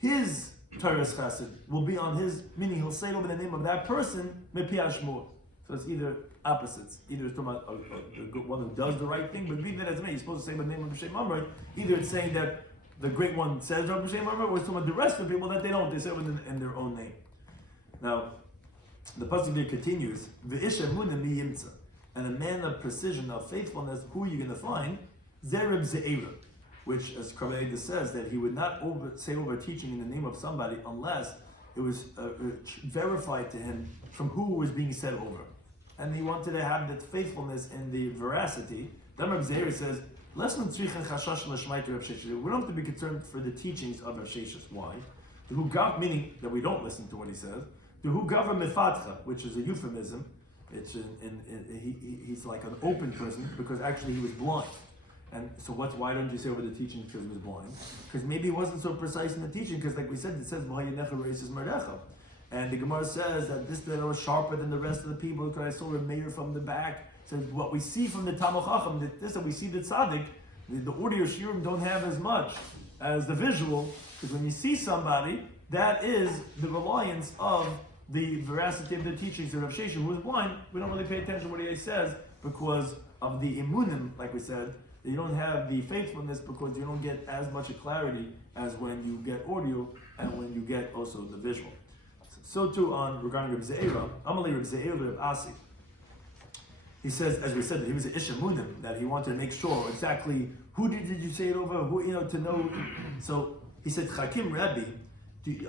His Torah's Chesed will be on his, meaning he'll say it over the name of that person, Mepi Ashmur. So it's either opposites. Either it's talking about the one who does the right thing, but being that as me, you're supposed to say the name of B'Shem Amrei. Either it's saying that the great one says Rabbi Shloimy Schwartzberg, or it's talking about the rest of the people that they don't. They say it in their own name. Now, the pasuk there continues, V'isha Muna mi yimtza. And a man of precision, of faithfulness, who are you going to find? Zereb Ze'era, which, as Karban says, that he would not say over teaching in the name of somebody unless it was verified to him from who was being said over. And he wanted to have that faithfulness and the veracity. Then Reb Ze'era says, we don't have to be concerned for the teachings of Rav Sheshis. Why? The Hugav, meaning that we don't listen to what he says. The Hugav Mefatcha, which is a euphemism. It's he's like an open person because actually he was blind. And so why don't you say over the teaching because he was blind? Because maybe he wasn't so precise in the teaching, because like we said, it says, and the Gemara says that this that was sharper than the rest of the people because I saw a mayor from the back. So what we see from the Talmud Chacham, that we see the tzaddik, the audio shiurim don't have as much as the visual, because when you see somebody, that is the reliance of the veracity of the teachings of Rav Sheshet, who is blind. We don't really pay attention to what he says because of the imunim, like we said. You don't have the faithfulness because you don't get as much clarity as when you get audio and when you get also the visual. So too on regarding Reb Ze'era, Amalei Reb Ze'era Reb Asi. He says, as we said, that he was an Ishamunim, that he wanted to make sure exactly who did you say it over, who, to know. So he said, Chakim Rebbe,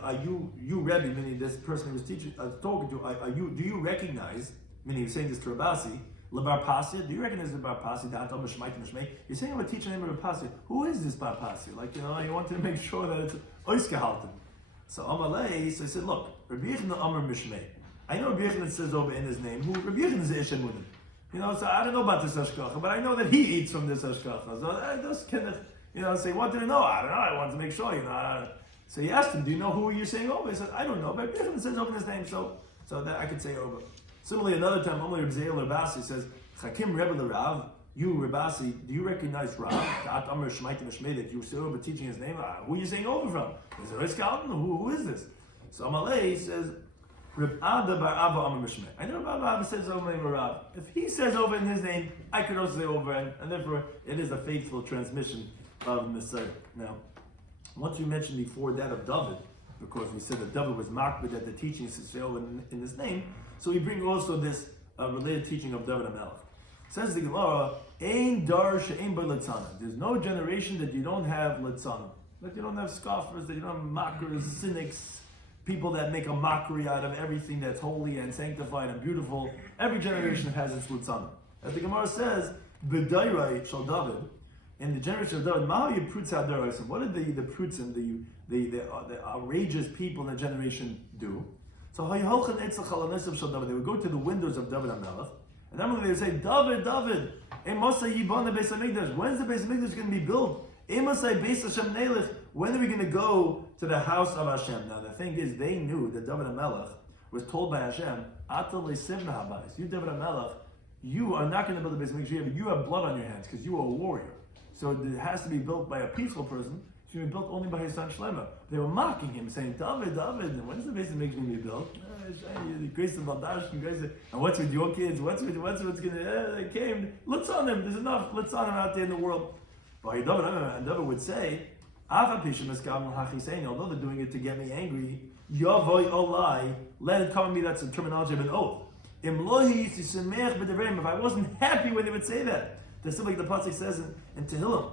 are you Rebbe, meaning this person who was teaching, talking to, do you recognize, meaning he's saying this to Reb Asi, Lebar Pasi, do you recognize the Bar Pasi? You're saying I'm a teacher named Bar Pasi. Who is this Bar Pasi? Like, you wanted to make sure that it's Oiskehalten. So Amalei, so he said, look, Rabbi Yechon Amar Mishmei. I know Rabbi Yechon says over in his name, who Rabbi Yechon is the Ishamunim. So I don't know about this Hashkacha, but I know that he eats from this Hashkacha. So I just kind of, say, what do you know? I don't know, I want to make sure, So he asked him, do you know who you're saying over? He said, I don't know, but Rabbi Yechon says over in his name, so that I could say over. Similarly, another time, Omer Reb Ze'el Rabasi says, Chakim Rebbe Rav, you Rabasi, do you recognize Rav? That Amr Shemaita Mishmei, you still over teaching his name? Who are you saying over from? Is it Rizkalton? Who is this? So Amalei says, Reb Ada Bar Abba Amr Mishmei. I know Rabbi Abba says over name Rav. If he says over in his name, I could also say over, and therefore it is a faithful transmission of Messiah. Now, once we mentioned before that of David, because we said that David was makbid that the teachings is fail in his name, so we bring also this related teaching of David HaMelech. Says the Gemara, Ein dar she'ein bo litzana. There's no generation that you don't have litzana. That you don't have scoffers, that you don't have mockers, cynics, people that make a mockery out of everything that's holy and sanctified and beautiful. Every generation has its litzana. As the Gemara says, B'dairai shal David, in the generation of David, Mahu Yiprutz HaDarais. What did the Prutz and the outrageous people in the generation do? So they would go to the windows of David HaMelech, and then they would say, David, when's the Beis HaMikdash going to be built? When are we going to go to the house of Hashem? Now the thing is, they knew that David HaMelech was told by Hashem, you David HaMelech, you are not going to build the Beis HaMikdash, you have blood on your hands because you are a warrior. So it has to be built by a peaceful person. It should be built only by his son Shlomo. They were mocking him, saying, David, when's the Beis HaMikdash going to be built? Grace of Baldash, and what's with your kids? What's going to? They came. Let's on them. There's enough. Let's on them out there in the world. But and David would say, although they're doing it to get me angry, Yavoy olai, let it come to me. That's the terminology of an oath. If I wasn't happy when they would say that, that's like the pasuk says in Tehillim.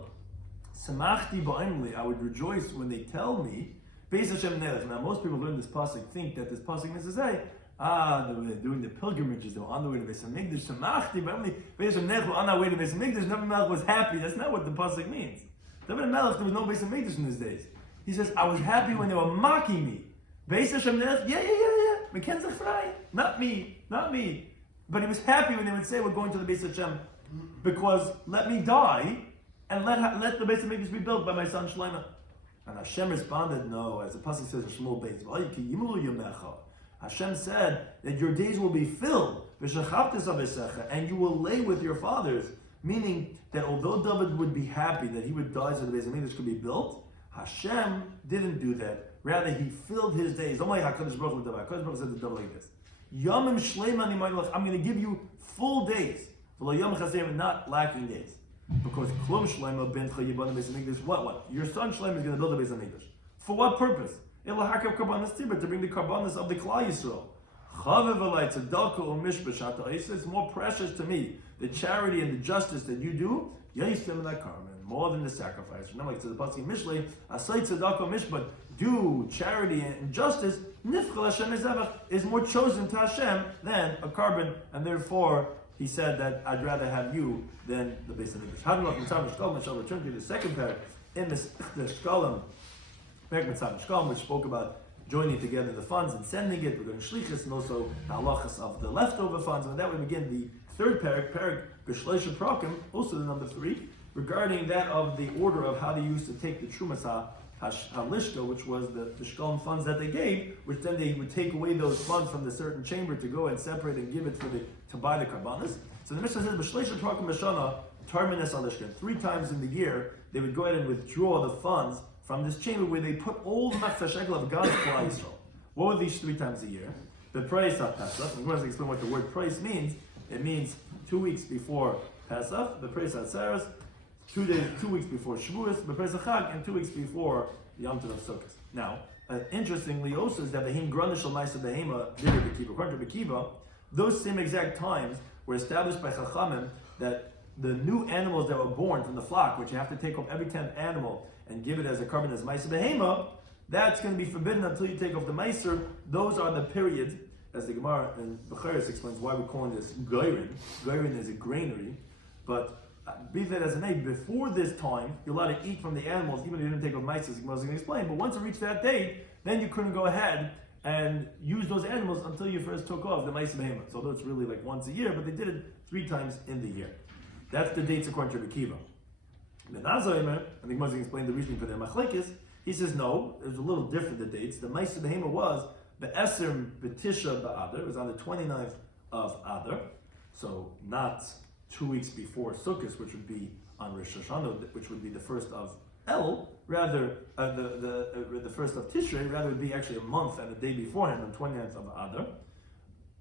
Samachti ba'imli, I would rejoice when they tell me, Beis Hashem Nelech. Now most people learn this pasuk think that this pasuk means to say, they're doing the pilgrimages, they were on the way to Beis HaMikdash. Samachti ba'imli, Beis Hashem Nelech were on our way to Beis HaMikdash. David HaMelech was happy. That's not what the pasuk means. David HaMelech, there was no Beis HaMikdash in his days. He says, I was happy when they were mocking me. Beis Hashem Nelech, yeah. Mekenzach frei, not me. But he was happy when they would say, we're going to the Beis Hashem, because let me die, and let the Beis HaMikdash be built by my son Shlomo. And Hashem responded, no, as the pasuk says in Shmuel Beis, Hashem said that your days will be filled, and you will lay with your fathers, meaning that although David would be happy that he would die so the Beis HaMikdash could be built, Hashem didn't do that. Rather, he filled his days. HaKadosh Baruch Hu said to David like this, I'm going to give you full days, not lacking days. Because Klum Shlomo ben Chayibon Beis HaMikdash, what? Your son Shlomo is going to build a Beis HaMikdash. For what purpose? To bring the karbanos of the Klal Yisrael. It's more precious to me, the charity and the justice that you do, more than the sacrifice. Remember, like to the pasuk in Mishlei, Asay tzedakah mishpat, do charity and justice, nifchal Hashem is more chosen to Hashem than a carbon, and therefore he said that I'd rather have you than the Beis HaMikdash. Hadlach shall return to the second parak in the Shekalim, which spoke about joining together the funds and sending it. We're going to shlichus and also the halachas of the leftover funds. And that we begin the third parak B'shleisha prakim, also the number 3. regarding that of the order of how they used to take the Trumas HaLishka, which was the Shekalim funds that they gave, which then they would take away those funds from the certain chamber to go and separate and give it to buy the Karbanas. So the Mishnah says, B'shleisha Prakim Meshana, Tarminas HaLishka. 3 times in the year, they would go ahead and withdraw the funds from this chamber where they put all the Machzah Shekel of God's Klal Yisrael. What were these 3 times a year? The price of Pesach. I'm going to explain what the word price means. It means 2 weeks before Pesach, the price of Saras, 2 weeks before Shavuos, the price of Chag, and 2 weeks before Yom Tov of Sukkot. Now, interestingly also is that the Hin Granish Al Maisa Behema did it Bekiva. According to Bekiva, those same exact times were established by Chachamim that the new animals that were born from the flock, which you have to take off every 10th animal and give it as a carbon as Maisa Behema, that's going to be forbidden until you take off the Meiser. Those are the periods, as the Gemara in Becharis explains why we're calling this Geirin. Geirin is a granary, but be that as it may, before this time, you're allowed to eat from the animals, even if you didn't take off Meiser, as Gemara is going to explain. But once you reach that date, then you couldn't go ahead and use those animals until you first took off the Maisa Behema. So although it's really like once a year, but they did it 3 times in the year. That's the dates according to Rekiva. The Nazaimer, I think Moshe explained the reasoning for their machlekes. He says no, it was a little different, the dates. The Maisa Behema was Be'eser B'tisha Ba'adar. It was on the 29th of Adar. So not 2 weeks before Sukkot, which would be on Rosh Hashanah, which would be the first of El, rather the first of Tishrei, rather would be actually a month and a day beforehand, on 29th of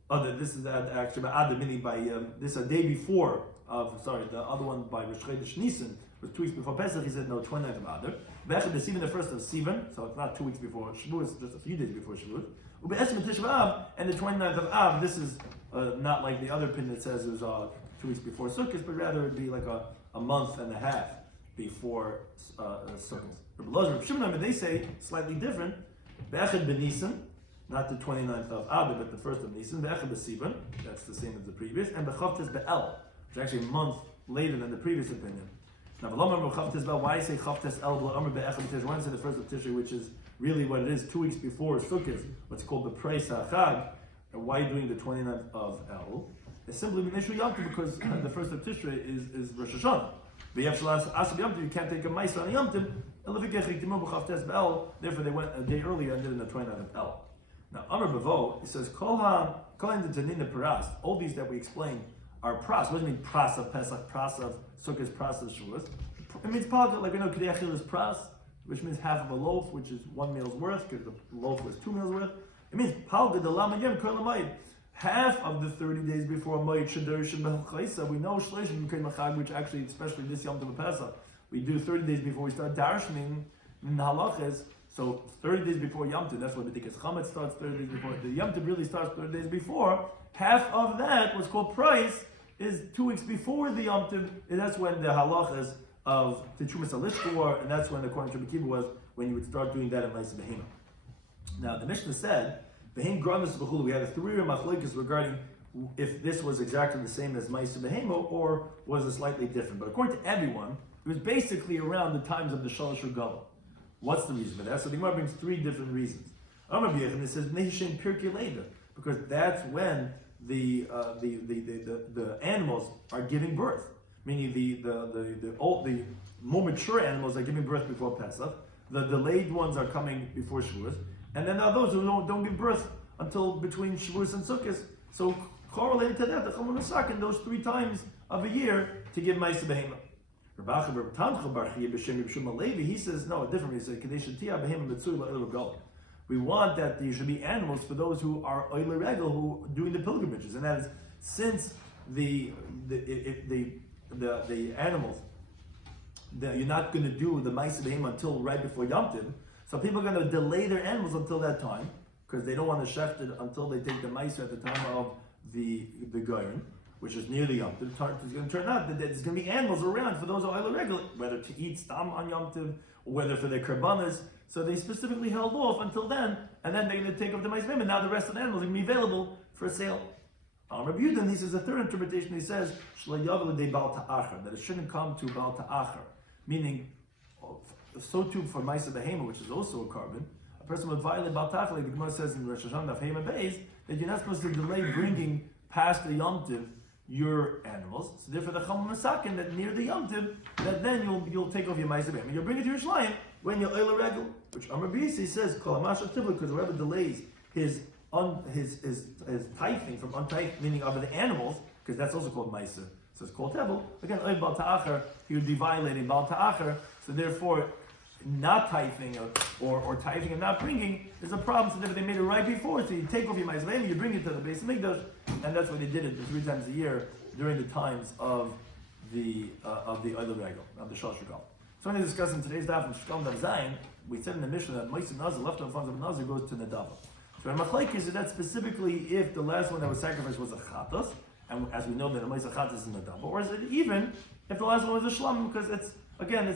Adar. This is actually Adar, meaning by this is a day before the other one by Rosh Chodesh Nisan was 2 weeks before Pesach. He said no, 29th of Adar. Be'echad is even the first of Sivan, so it's not 2 weeks before Shavuos, just a few days before Shavuos. Ube'esem Tisha B'Av, and the 29th of Av. This is not like the other pin that says it was 2 weeks before Sukkot, but rather it'd be like a month and a half before Sukkot. Rabbi Lozer, Shimon, they say slightly different. Be'echad B'Nisan, not the 29th of Av, but the first of Nisan. Be'echad B'Sivan, that's the same as the previous, and B'Chavtes Be'el, which is actually a month later than the previous opinion. Now, why say Chavtes El B'Amr Be'echad B'Tishrei? Why say the first of Tishrei, which is really what it is, 2 weeks before Sukkot, what's called the Preis HaChag, and why doing the 29th of El? It's simply because the first of Tishrei is Rosh Hashanah. You can't take a Maisa on a Yom Tov. Therefore, they went a day earlier and did it on the 29th of El. Now, Amr Bavo, it says, all these that we explain are pras. What does it mean, pras of Pesach, pras of Sukkot, pras of Shavuos? It means palga, like we know, Kedei Achil is pras, which means half of a loaf, which is 1 meal's worth, because the loaf was 2 meals worth. It means palga de lama yem kol hamayid. Half of the 30 days before Mayit Shadar Shebel Chaysa, we know Shleishim B'Kei Machag, which actually, especially this Yom Tov Pesach, we do 30 days before we start darshaning in the halachas. So 30 days before Yom Tov, that's why the B'Dikas Chametz starts 30 days before. The Yom Tov really starts 30 days before. Half of that, what's called price, is 2 weeks before the Yom Tov, and that's when the halachas of the Trumas HaLishka were, and that's when the Kohen Shabbat was, when you would start doing that in Maisa Behema. Now the Mishnah said, Behem Gramis B'Chulu, we had a 3 machlokes regarding if this was exactly the same as Maisa Behema or was it slightly different. But according to everyone, it was basically around the times of the Shalosh Regalim. What's the reason for that? So the Gemara brings 3 different reasons. It says Nehishem Pirkei Leida, because that's when the animals are giving birth, meaning the more mature animals are giving birth before Pesach. The delayed ones are coming before Shavuos, and then there are those who don't give birth until between Shavuos and Sukkot. So correlated to that, the Chachamim Masak in those 3 times of a year to give Maisa Behema. He says no, a different reason. We want that there should be animals for those who are oiler regel, who are doing the pilgrimages, and that is since the animals that you're not going to do the Maisa Behema until right before Yom Tov, so people are going to delay their animals until that time because they don't want to shecht it until they take the Maisa at the time of the Goyim, which is near the Yom Tov. It's going to turn out that there's going to be animals around for those who are oiler regel, whether to eat stam on Yom Tov or whether for their karbanas. So they specifically held off until then, and then they're going to take off the Maisa Behema, and now the rest of the animals are going to be available for sale. Rabbi Yehuda, he says a third interpretation. He says that it shouldn't come to Baal Ta'achar, meaning so too for Maisa Behema, which is also a carbon, a person would violate Baal Ta'achar. Like the Gemara says in Rosh Hashanah Daf Yomi Beis, that you're not supposed to delay bringing past the Yom Tov your animals. So therefore the Chum Masakin that near the Yom Tov, that then you'll take off your Ma'aseh Behema. You'll bring it to your Yerushalayim when you're Oil Regel, which Amar B'Yisi says, Kol HaMashal Tivla, because whoever delays his tithing from untithed, meaning of the animals, because that's also called Ma'aseh. So it's called Tebel. Again, Oil Bal Ta'achar, he would be violating Bal Ta'achar. So therefore, not tithing or tithing and not bringing is a problem. So therefore they made it right before. So you take off your Ma'aseh Behema, you bring it to the Beis Hamikdash, and that's why they did it 3 times a year during the times of the Oil Regel, of the Shal Shekal. So when we discuss in today's Daf from Shekalim Daf Zayin, we said in the Mishnah that Ma'aseh Nazir, leftover funds of Nazir, goes to Nadava. So in Machlek is that specifically if the last one that was sacrificed was a Chatas, and as we know that a Ma'aseh Chatas is Nadava, or is it even if the last one was a Shlam, because it's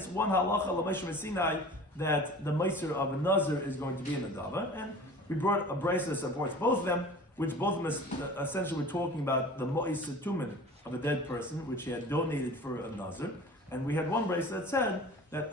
one halacha l'Moshe Messinai that the Ma'aser of a Nazir is going to be in Nadava, and we brought a brayso that supports both of them, which both of them is essentially we're talking about the Ma'aser Tumen of a dead person, which he had donated for a Nazir. And we had one brayso that said that,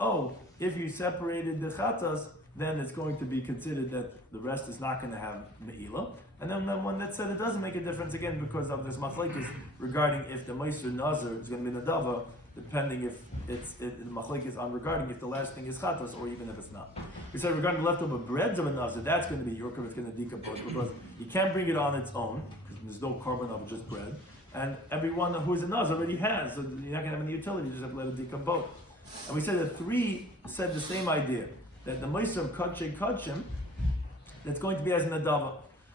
if you separated the Chatas, then it's going to be considered that the rest is not going to have Me'ilah. And then the one that said it doesn't make a difference, again, because of this machlekes regarding if the Ma'aser Nazir is going to be Nadava, depending if the machlekes on regarding if the last thing is Chatas or even if it's not. We said regarding the leftover breads of a Nazir, that's going to be Yorkov, it's going to decompose, because you can't bring it on its own, because there's no carbon of it, just bread. And everyone who is a Nazir already has, so you're not going to have any utility, you just have to let it decompose. And we said that 3 said the same idea, that the Ma'aser of Kadshe Kadshim, that's going to be as an Nadava.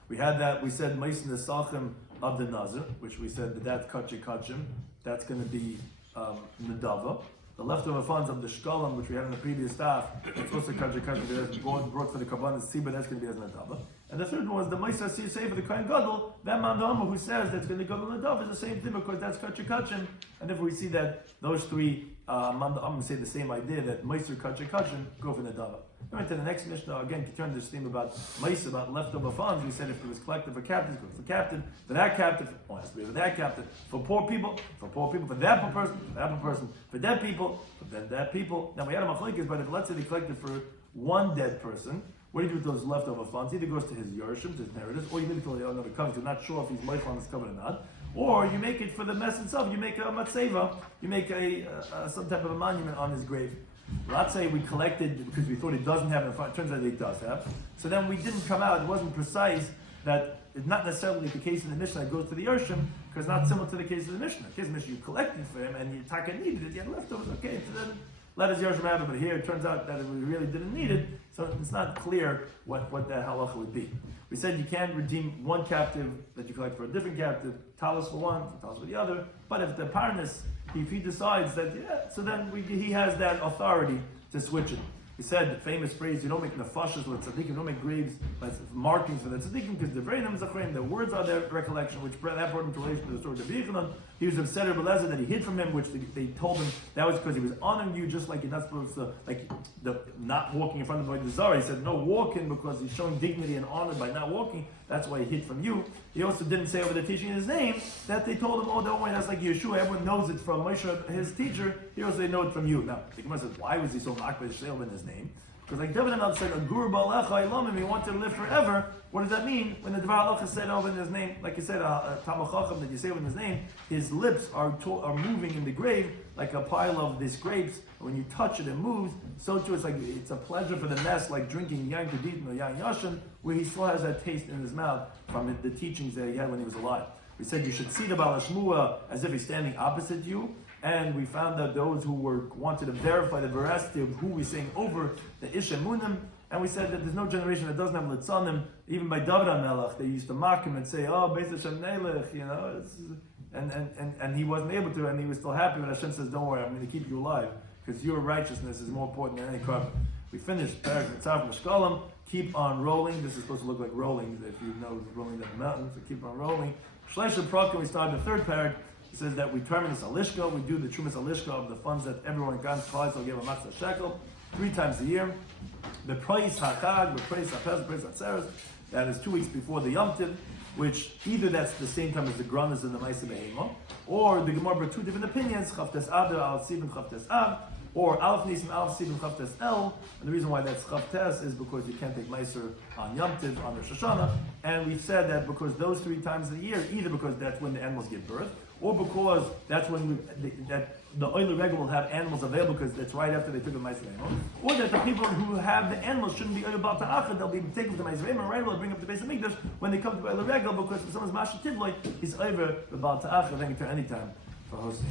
We had that, we said Ma'aser Nesachim of the Nazir, which we said that that's Kadshe Kadshim, that's going to be Nadava. The leftover funds of the Shekalim, which we had in the previous staff, it's also Kadshe Kadshim, that's brought for the Kabbalah Siba, that's going to be as Nadava. And the third one was the Ma'aser Siyasei for the Kohen Gadol, that Mandama who says that's going to go to Nadava is the same thing because that's Kadshe Kadshim. And if we see that those 3 Mandama say the same idea that Ma'aser Kadshe Kadshim go for Nadava. We went to the next Mishnah, again, continue this theme about Ma'aser, about leftover funds. We said if it was collected for captives, go for captive, for that captive, has to be for that captive, for poor people, for that poor person, for dead people, for dead people. Now we had a machlekes, but if let's say they collected for one dead person, what do you do with those leftover funds? Either goes to his Yerushim, to his inheritors, or you leave it till the other comes. You're not sure if he's Michael on his covenant or not. Or you make it for the mess itself. You make a matzeva. You make some type of a monument on his grave. Let's say we collected because we thought he doesn't have it in front. It turns out he does have. So then we didn't come out. It wasn't precise that it's not necessarily the case in the Mishnah that goes to the Yerushim, because it's not similar to the case of the Mishnah. The case of the Mishnah, you collected for him and you taka needed it, you had leftovers. Okay, so then let his Yerushim have it. But here it turns out that we really didn't need it. So it's not clear what that halacha would be. We said you can redeem one captive that you collect for a different captive, talis for one, talis for the other. But if the parnas, if he decides that, so then he has that authority to switch it. He said the famous phrase, you don't make nefashas with tzaddikim, you don't make graves, markings for the tzaddikim, because the vreinim zachreim, the words are their recollection, which that brought him to relation to the story of Yechanan. He was upset at Belezer that he hid from him, which they told him that was because he was honoring you, just like you're not supposed to, like the not walking in front of the Zara. He said no walking because he's showing dignity and honor by not walking. That's why he hid from you. He also didn't say over the teaching in his name that they told him, oh, don't worry, that's like Yeshua. Everyone knows it from Moshe, his teacher. He also they know it from you. Now, the Gemara says, why was he so mocked by Shel in his name? Because like David and said, Agur Ba'alecha Ilamim, he wanted to live forever. What does that mean? When the Dvar Halacha said over in his name, like you said, Talmud Chacham, that you say over in his name, his lips are moving in the grave like a pile of these grapes. When you touch it, it moves. So too, it's a pleasure for the mess, like drinking Yain Kedit or Yain Yashin, where he still has that taste in his mouth from the teachings that he had when he was alive. We said you should see the Baal Shmua as if he's standing opposite you. And we found that those who wanted to verify the veracity of who we're saying over the Ish Emunim, and we said that there's no generation that doesn't have Litzanim. Even by David HaMelech, they used to mock him and say, "Oh, Beis Hashem Neilech," you know, and he wasn't able to, and he was still happy. But Hashem says, "Don't worry, I'm going to keep you alive because your righteousness is more important than any carbon." We finished Parak Mitzvah from Shekalim. Keep on rolling. This is supposed to look like rolling. If you know, rolling down the mountain, so keep on rolling. Shleish Prakim. We started the third parak. It says that we terminate this alishka, we do the trumas alishka of the funds that everyone in God's Chalitz will give a matzah shekel 3 times a year. The praise hakag, the praise hapez, the praise hatzeres, that is 2 weeks before the Yom Tov, which either that's the same time as the granas and the Ma'aseh Behema, or the Gemara brought 2 different opinions, Chavtes Adar, Al Sibim, Chavtes Av, or Alf Nisim, Alf Sibim, Chavtes El. And the reason why that's Chavtes is because you can't take Meiser on Yom Tov, on Rosh Hashanah, and we've said that because those 3 times of the year, either because that's when the animals give birth, or because that's when that the oily regel will have animals available because that's right after they took the Ma'aser, or that the people who have the animals shouldn't be oily Baal Ta'achad, they'll be taken to the Ma'aser, and right away bring up the base of Mikdash when they come to the oily regel because if someone's Masha Tidloi, he's over the Baal Ta'achad, they can turn any time for hosting.